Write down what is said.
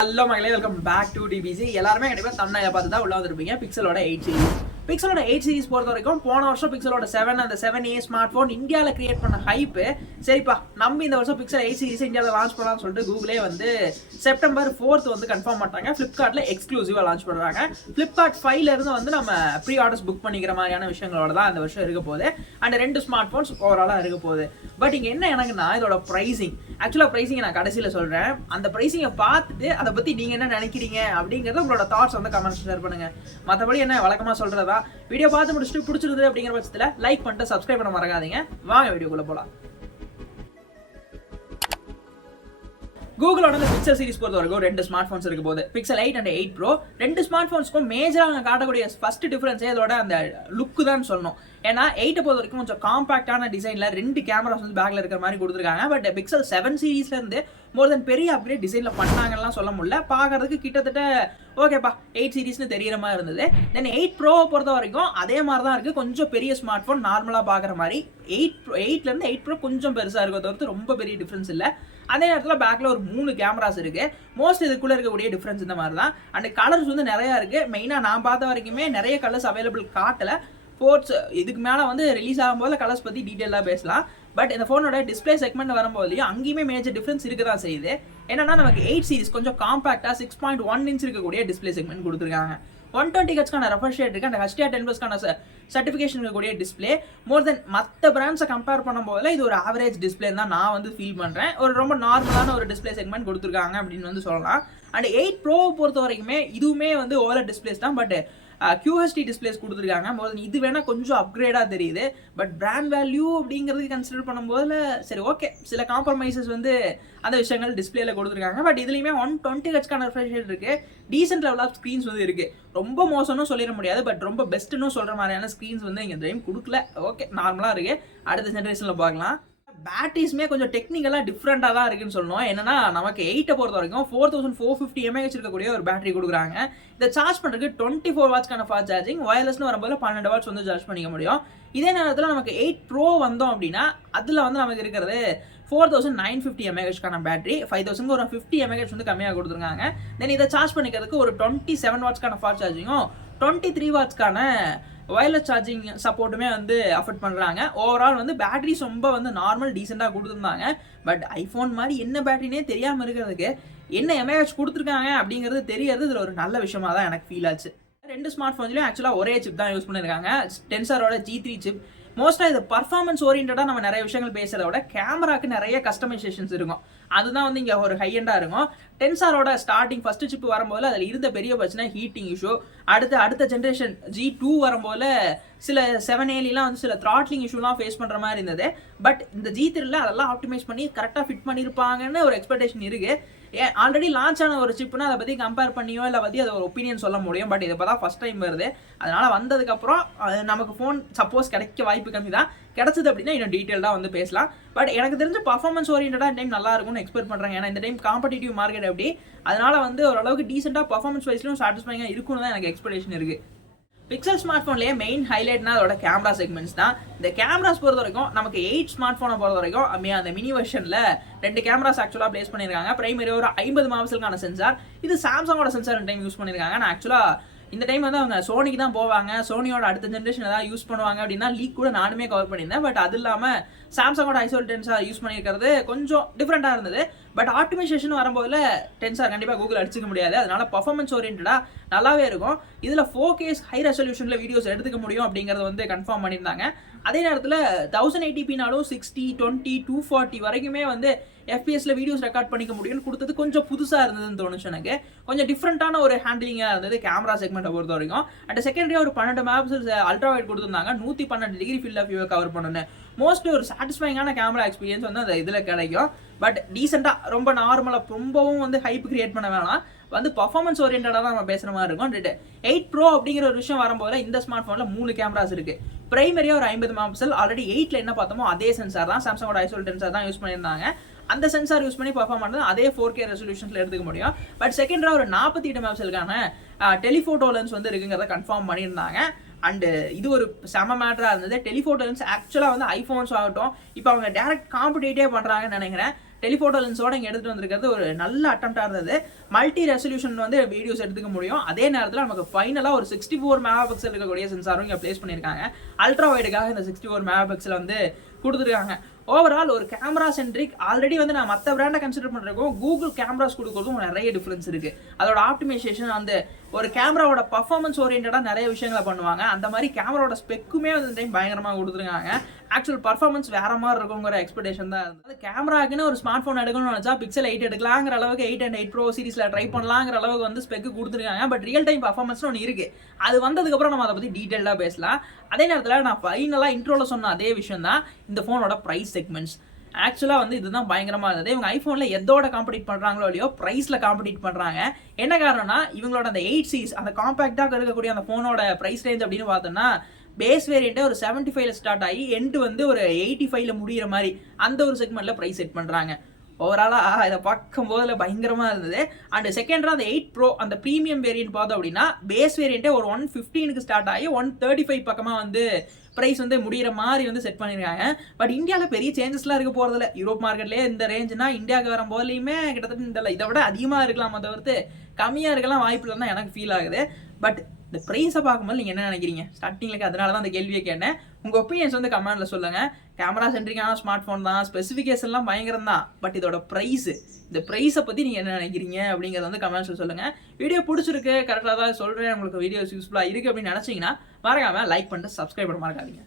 Hello மக்களே, welcome back to DPC. எல்லாருமே கண்டிப்பா தம்ப்நெயில பார்த்து தான் உள்ள வந்திருப்பீங்க. பிக்சலோட 8 சீரிஸ். பிக்சலோட 8 சீரிஸ் பொறுத்த வரைக்கும் போன வருஷம் பிக்சலோட 7 அந்த 7A ஸ்மார்ட் போன் இந்தியாவில் கிரியேட் பண்ண ஹைப் சரிப்பா நம்பி இந்த வருஷம் பிக்சல் 8 சீரிஸ் இந்தியாவில் லான்ச் பண்ணலாம்னு சொல்லிட்டு கூகுளே வந்து செப்டம்பர் 4th வந்து கன்ஃபார்ம் பண்ணிட்டாங்க. ஃபிளிப்கார்ட்ல எக்ஸ்க்ளூசிவா லான்ச் பண்றாங்க. ஃபிளிப்கார்ட் 5ல இருந்து வந்து நம்ம ப்ரீ ஆர்டர்ஸ் புக் பண்ணிக்கிற மாதிரியான விஷயங்களோட தான் இந்த வருஷம் இருக்க போகுது. அண்ட் 2 ஸ்மார்ட் போன்ஸ் ஓவராலா இருக்க போகுது. பட் இங்க என்ன எனக்குன்னா இதோட பிரைசிங், ஆக்சுவலா பிரைசிங் நான் கடைசியில் சொல்றேன். அந்த பிரைசிங்கை பார்த்துட்டு அதை பத்தி நீங்க என்ன நினைக்கிறீங்க அப்படிங்கறத உங்களோட தாட்ஸ் வந்து கமெண்ட்ஸ் ஷேர் பண்ணுங்க. மற்றபடி என்ன வழக்கமா சொல்றதா வீடியோ பார்த்து முடிச்சுட்டு பிடிச்சிருது அப்படிங்கிற பட்சத்துல லைக் பண்ணிட்டு சப்ஸ்கிரைப் பண்ண மறக்காதீங்க. வாங்க வீடியோக்குள்ள போலாம். கூகுளோட பிக்சல் சீரிஸ் பொறுத்த வரைக்கும் 2 ஸ்மார்ட் போன்ஸ் இருக்க போது. பிக்சல் 8 அண்ட் 8 ப்ரோ 2 ஸ்மார்ட் போன்ஸ்க்கும் மேஜராக காட்டக்கூடிய ஃபர்ஸ்ட் டிஃபரன்ஸே இதோட அந்த லுக்கு தான் சொல்லணும். ஏன்னா 8 பொறுத்த வரைக்கும் கொஞ்சம் காம்பாக்டான டிசைன்ல 2 கேமராஸ் வந்து பேக்ல இருக்கிற மாதிரி கொடுத்துருக்காங்க. பட் பிக்சல் 7 சீரிஸ்ல இருந்து மோர் தென் பெரிய அப்கிரேட் டிசைன்ல பண்ணாங்கலாம் சொல்ல முடியல. பாக்குறதுக்கு கிட்டத்தட்ட ஓகேப்பா 8 சீரிஸ்னு தெரியற மாதிரி இருந்தது. தென் 8 ப்ரோ பொறுத்த வரைக்கும் அதே மாதிரி தான் இருக்கு. கொஞ்சம் பெரிய ஸ்மார்ட் போன் நார்மலா பாக்குற மாதிரி. 8ல இருந்து 8 ப்ரோ கொஞ்சம் பெருசா இருக்க தவிர்த்து ரொம்ப பெரிய டிஃபரன்ஸ் இல்லை. அதே நேரத்தில் பேக்ல ஒரு 3 கேமராஸ் இருக்கு. மோஸ்ட் இதுக்குள்ள இருக்கக்கூடிய டிஃபரன்ஸ் இந்த மாதிரி தான். அண்ட் கலர்ஸ் வந்து நிறைய இருக்கு. மெயினா நான் பார்த்த வரைக்குமே நிறைய கலர்ஸ் அவைலபிள் காட்டல. ஃபோர்ஸ் இதுக்கு மேலே வந்து ரிலீஸ் ஆகும்போது கலர்ஸ் பற்றி டீட்டெயிலாக பேசலாம். பட் இந்த ஃபோனோட டிஸ்பிளே செக்மெண்ட் வரும்போதுலையும் அங்கேயுமே மேஜர் டிஃபரன்ஸ் இருக்க தான் செய்யுது. என்னன்னா நமக்கு 8 சீரிஸ் கொஞ்சம் காம்பாக்டாக 6.1 இன்ச் இருக்கக்கூடிய டிஸ்பிளே செக்மெண்ட் கொடுத்துருக்காங்க. 120 ஹெச்க்கான ரெஃப்ரெஷ் ரேட் இருக்கு. அந்த HDR10+க்கான சர்டிஃபிகேஷன் இருக்கக்கூடிய டிஸ்பிளே மோர் தென் மற்ற பிராண்ட்ஸை கம்பேர் பண்ணும்போது இது ஒரு ஆவரேஜ் டிஸ்பிளே தான் நான் வந்து ஃபீல் பண்ணுறேன். ஒரு ரொம்ப நார்மலான ஒரு டிஸ்பிளே செக்மெண்ட் கொடுத்துருக்காங்க அப்படின்னு வந்து சொல்லலாம். அண்ட் 8 ப்ரோ பொறுத்த வரைக்குமே இதுவுமே வந்து ஓவரால் டிஸ்பிளேஸ் தான். பட் QHD டிஸ்பிளேஸ் கொடுத்துருக்காங்க. மோர் இது வேணால் கொஞ்சம் அப்கிரேடாக தெரியுது. பட் பிராண்ட் வேல்யூ அப்படிங்கிறது கன்சிடர் பண்ணும்போது சரி ஓகே சில காம்ப்ரமைசஸ் வந்து அந்த விஷயங்கள் டிஸ்பிளேல கொடுத்துருக்காங்க. பட் இதுலையுமே 120 ஹெச்க்கான ரெஃப்ரெஷ் ரேட் இருக்கு. டீசென்ட் லெவல் ஆஃப் ஸ்க்ரீன்ஸ் வந்து இருக்கு. ரொம்ப மோசம்னு சொல்லிட முடியாது. பட் ரொம்ப பெஸ்ட்னு சொல்ற மாதிரியான ஸ்க்ரீன்ஸ் வந்து இங்கே டைம் கொடுக்கல. ஓகே நார்மலாக இருக்கு. அடுத்த ஜென்ரேஷனில் பார்க்கலாம். பேட்டரிஸ்மே கொஞ்சம் டெக்னிக்கலாக டிஃப்ரெண்டாக தான் இருக்குன்னு சொல்லணும். என்னன்னா நமக்கு 8 பொறுத்த வரைக்கும் 4450 mAh இருக்கக்கூடிய ஒரு பேட்டரி கொடுக்குறாங்க. இதை சார்ஜ் பண்ணுறதுக்கு 24 வாட்ஸ்க்கான ஃபாஸ்ட் சார்ஜிங், வயர்லெஸ்னு வரும்போது 12 வாட்ஸ் வந்து சார்ஜ் பண்ணிக்க முடியும். இதே நேரத்தில் நமக்கு 8 ப்ரோ வந்தோம் அப்படின்னா அதில் வந்து நமக்கு இருக்கிறது 4950 mAhக்கான பேட்டரி, 5000 ஒரு 50 mAh வந்து கம்மியாக கொடுத்துருக்காங்க. தென் இதை சார்ஜ் பண்ணிக்கிறதுக்கு ஒரு 27 வாட்ஸ்க்கான ஃபாஸ்ட் சார்ஜிங்கும் 23 வாட்ஸ்க்கான வயர்லெஸ் சார்ஜிங் சப்போர்ட்டுமே வந்து அஃபோர்ட் பண்ணுறாங்க. ஓவரால் வந்து பேட்டரிஸ் ரொம்ப வந்து நார்மல் டீசெண்டாக கொடுத்துருந்தாங்க. பட் ஐஃபோன் மாதிரி என்ன பேட்டரினே தெரியாமல் இருக்கிறதுக்கு என்ன mAh கொடுத்துருக்காங்க அப்படிங்கிறது தெரியறது இதில் ஒரு நல்ல விஷயமா தான் எனக்கு ஃபீல் ஆச்சு. 2 ஸ்மார்ட் ஃபோன்ஸ்லையும் ஆக்சுவலாக ஒரே சிப் தான் யூஸ் பண்ணியிருக்காங்க. டென்சரோட G3 சிப். மோஸ்ட்டாக இது பர்ஃபார்மன்ஸ் ஓரியன்டாக நம்ம நிறைய விஷயங்கள் பேசுகிறத விட கேமராக்கு நிறைய கஸ்டமைசேஷன்ஸ் இருக்கும். அதுதான் வந்து இங்கே ஒரு ஹையண்டாக இருக்கும். டென்சாரோட ஸ்டார்டிங் ஃபர்ஸ்ட் சிப் வரும்போது அதில் இருந்த பெரிய பிரச்சனை ஹீட்டிங் இஷ்யூ. அடுத்த ஜென்ரேஷன் G2 வரும்போது சில 7Aலாம் வந்து சில த்ராட்லிங் இஷ்யூலாம் ஃபேஸ் பண்ணுற மாதிரி இருந்தது. பட் இந்த G3ல அதெல்லாம் ஆப்டிமைஸ் பண்ணி கரெக்டாக ஃபிட் பண்ணியிருப்பாங்கன்னு ஒரு எக்ஸ்பெக்டேஷன் இருக்குது. ஆல்ரெடி லான்ச் ஆன ஒரு சிப்னா அதை பற்றி கம்பேர் பண்ணியோ இல்லை பற்றி அதை ஒரு ஒப்பீனியன் சொல்ல முடியும். பட் இது இப்போ தான் ஃபஸ்ட் டைம் வருது. அதனால் வந்ததுக்கப்புறம் நமக்கு ஃபோன் சப்போஸ் கிடைக்க வாய்ப்பு கம்மி தான். கிடச்சிது அப்படின்னா இன்னும் டீட்டெயில்டாக வந்து பேசலாம். பட் எனக்கு தெரிஞ்ச பர்ஃபார்மன்ஸ் ஓரியன்டாக இந்த டைம் நல்லா இருக்கும்னு எக்ஸ்பெக்ட் பண்ணுறாங்க. ஏன்னா இந்த டைம் காம்படிட்டிவ் மார்க்கெட் அப்படி. அதனால வந்து ஓரளவுக்கு டீசெண்டாக பர்ஃபார்மன்ஸ் வைஸ்லையும் சாட்டிஸ்ஃபைங்காக இருக்கும்னு தான் எனக்கு எக்ஸ்பெக்டேஷன் இருக்குது. பிக்சல் ஸ்மார்ட் ஃபோன்லேயே மெயின் ஹைலைட்னா அதோட கேமரா செக்மெண்ட்ஸ் தான். இந்த கேமராஸ் பொறுத்த வரைக்கும் நமக்கு 8 ஸ்மார்ட் ஃபோனை பொறுத்த வரைக்கும் அந்த மினி வெர்ஷனில் 2 கேமராஸ் ஆக்சுவலாக பிளேஸ் பண்ணியிருக்காங்க. பிரைமரி ஒரு 50 மெகாபிக்சலுக்கான சென்சார். இது சாம்சங்கோட சென்சார் டைம் யூஸ் பண்ணியிருக்காங்க. நான் ஆக்சுவலாக இந்த டைம் வந்து அவங்க சோனிக்கு தான் போவாங்க, சோனியோட அடுத்த ஜென்ரேஷன் ஏதாவது யூஸ் பண்ணுவாங்க அப்படின்னா லீக் கூட நானுமே கவர் பண்ணியிருந்தேன். பட் அது இல்லாமல் சாம்சங்கோட ஐசோல் டென்சார் யூஸ் பண்ணியிருக்கிறது கொஞ்சம் டிஃப்ரெண்டாக இருந்தது. பட் ஆப்டிமைசேஷன் வரும்போது டென்சார் கண்டிப்பாக கூகுள் அடிச்சுக்க முடியாது. அதனால பர்ஃபார்மன்ஸ் ஓரியன்டாக நல்லாவே இருக்கும். இதில் 4K ஹை ரெசல்யூஷனில் வீடியோஸ் எடுத்துக்க முடியும் அப்படிங்கிறத வந்து கன்ஃபார்ம் பண்ணியிருந்தாங்க. அதே நேரத்தில் 1080pனாலும் 60, 20, 240 வரைக்குமே வந்து FPSல வீடியோஸ் ரெக்கார்ட் பண்ணிக்க முடியும்னு கொடுத்தது கொஞ்சம் புதுசாக இருந்ததுன்னு தோணுச்சு எனக்கு. கொஞ்சம் டிஃப்ரெண்டான ஒரு ஹேண்டிலிங்காக இருந்தது கேமரா செக்மெண்ட்டை பொறுத்த வரைக்கும். அண்ட் செகண்டரியாக ஒரு 12 மெகாபிக்சல் அல்ட்ரா வைட் கொடுத்துருந்தாங்க. 112 டிகிரி ஃபீல்ட் ஆஃப் வியூவை கவர் பண்ணணும். மோஸ்ட்லி ஒரு சாட்டிஸ்ஃபைங்கான கேமரா எக்ஸ்பீரியன்ஸ் வந்து அந்த இதில் கிடைக்கும். பட் டீசெண்டாக ரொம்ப நார்மலாக ரொம்பவும் வந்து ஹைப் கிரியேட் பண்ண வேணாம். வந்து பர்ஃபார்மன்ஸ் ஓரியன்டாக தான் நம்ம பேசுகிற மாதிரி இருக்கும். 8 ப்ரோ அப்படிங்கிற ஒரு விஷயம் வரும்போது இந்த ஸ்மார்ட் ஃபோனில் 3 கேமராஸ் இருக்குது. பிரைமரியாக ஒரு 50 மெகாபிக்சல். ஆல்ரெடி 8ல என்ன பார்த்தோமோ அதே சென்சார் தான், சாம்சங்கோட ஐசோல் டென்சார் தான் யூஸ் பண்ணியிருந்தாங்க. அந்த சென்சார் யூஸ் பண்ணி பர்ஃபார்ம் பண்ணுறது அதே 4K ரெசல்யூஷன்ஸில் எடுத்துக்க முடியும். பட் செகண்டராக ஒரு 48 மெகாபிக்சலுக்கான டெலிஃபோட்டோ லென்ஸ் வந்து இருக்குங்கிறத கன்ஃபார்ம் பண்ணியிருந்தாங்க. அண்ட் இது ஒரு செம மேட்டராக இருந்தது. டெலிஃபோட்டோ லென்ஸ் ஆக்சுவலாக வந்து ஐஃபோன்ஸ் ஆகட்டும் இப்போ அவங்க டேரக்ட் காம்படேட்டிவாக பண்ணுறாங்கன்னு நினைக்கிறேன். டெலிஃபோட்டோ லென்ஸோட இங்கே எடுத்துகிட்டு வந்திருக்கிறது ஒரு நல்ல அட்டம்ப்டாக இருந்தது. மல்டி ரெசல்யூஷன் வந்து வீடியோஸ் எடுத்துக்க முடியும். அதே நேரத்தில் நமக்கு ஃபைனலாக ஒரு 64 மெகா பிக்சல் இருக்கக்கூடிய சென்சாரும் இங்கே ப்ளேஸ் பண்ணியிருக்காங்க. அல்ட்ரா வைடுக்காக இந்த 64 மெகா பிக்சல் வந்து கொடுத்துருக்காங்க. ஓவரால் ஒரு கேமரா சென்ட்ரிக் ஆல்ரெடி வந்து நான் மற்ற பிராண்டை கன்சிடர் பண்ணுறதுக்கும் கூகுள் கேமராஸ் கொடுக்குறதும் நிறைய டிஃப்ரென்ஸ் இருக்குது. அதோட ஆப்டிமைசேஷன் அந்த ஒரு கேமராவோட பர்ஃபார்மன்ஸ் ஓரியன்டாக நிறைய விஷயங்களை பண்ணுவாங்க. அந்த மாதிரி கேமராவோட ஸ்பெக்குமே வந்து டைம் பயங்கரமாக கொடுத்துருக்காங்க. ஆக்சுவல் பர்ஃபார்மன்ஸ் வேற மாதிரி இருக்குங்கிற எக்ஸ்பெக்டேஷன் தான் இருந்தது. கேமராக்குன்னு ஒரு ஸ்மார்ட் ஃபோன் எடுக்கணும்னு நினச்சா Pixel 8 எடுக்கலாங்கிற அளவுக்கு 8 and 8 Pro சீரிஸில் ட்ரை பண்ணலாங்கிற அளவுக்கு வந்து ஸ்பெக்கு கொடுத்துருக்காங்க. பட் ரியல் டைம் பர்ஃபார்மன்ஸ்னு ஒன்று இருக்குது. அது வந்ததுக்கப்புறம் நம்ம அதை பற்றி டீட்டெயிலாக பேசலாம். அதே நேரத்தில் நான் ஃபைனலாக இன்ட்ரோவில் சொன்ன அதே விஷயம் தான் இந்த ஃபோனோட ப்ரைஸ் செக்மெண்ட்ஸ். ஆக்சுவலாக வந்து இதுதான் பயங்கரமாக இருந்தது. இவங்க ஐஃபோனில் எதோட காம்படிட் பண்ணுறாங்களோ இல்லையோ ப்ரைஸில் காம்படிட் பண்ணுறாங்க. என்ன காரணம்னா இவங்களோட அந்த 8 சீரிஸ் அந்த காம்பேக்டாக இருக்கக்கூடிய அந்த ஃபோனோட ப்ரைஸ் ரேஞ்ச் அப்படின்னு பார்த்தோம்னா பேஸ் வேரியண்ட்டே ஒரு 75ல ஸ்டார்ட் ஆகி எண்டு வந்து ஒரு 85ல முடிகிற மாதிரி அந்த ஒரு செக்மெண்ட்டில் ப்ரைஸ் செட் பண்ணுறாங்க. ஓவராலாக இதை பார்க்கும்போது பயங்கரமாக இருந்தது. அண்ட் செகண்டாக அந்த 8 Pro அந்த ப்ரீமியம் வேரியன்ட் பார்த்தோம் அப்படின்னா பேஸ் வேரியண்ட்டே ஒரு 115க்கு ஸ்டார்ட் ஆகி 135 பக்கமாக வந்து ப்ரைஸ் வந்து முடிகிற மாதிரி வந்து செட் பண்ணியிருக்காங்க. பட் இந்தியாவில் பெரிய சேஞ்சஸ்லாம் இருக்க போகிறதில்ல. யூரோப் மார்க்கெட்லேயே இந்த ரேஞ்சுனா இந்தியாவுக்கு வரும் போதுலையுமே கிட்டத்தட்ட இதை விட அதிகமாக இருக்கலாம், தவிர்த்து கம்மியாக இருக்கலாம் வாய்ப்பு இல்லைன்னு தான் எனக்கு ஃபீல் ஆகுது. பட் இந்த ப்ரைஸை பார்க்கும்போது நீங்கள் என்ன நினைக்கிறீங்க? ஸ்டார்டிங்கில் அதனால தான் அந்த கேள்வியை கேட்டேன். உங்கள் ஒப்பீனியன்ஸ் வந்து கமெண்ட்டில் சொல்லுங்கள். கேமரா சென்ட்ரிக்கான ஸ்மார்ட் ஃபோன் தான், ஸ்பெசிஃபிகேஷன்லாம் பயங்கரம் தான். பட் இதோட ப்ரைஸு இந்த ப்ரைஸை பற்றி நீங்கள் என்ன நினைக்கிறீங்க அப்படிங்கிறத வந்து கமெண்ட்ஸில் சொல்லுங்கள். வீடியோ பிடிச்சிருக்கு, கரெக்டாக தான் சொல்கிறேன், உங்களுக்கு வீடியோஸ் யூஸ்ஃபுல்லாக இருக்குது அப்படின்னு நினச்சிங்கன்னா மறக்காமல் லைக் பண்ணிட்டு சப்ஸ்கிரைப் பண்ண மறக்காதீங்க.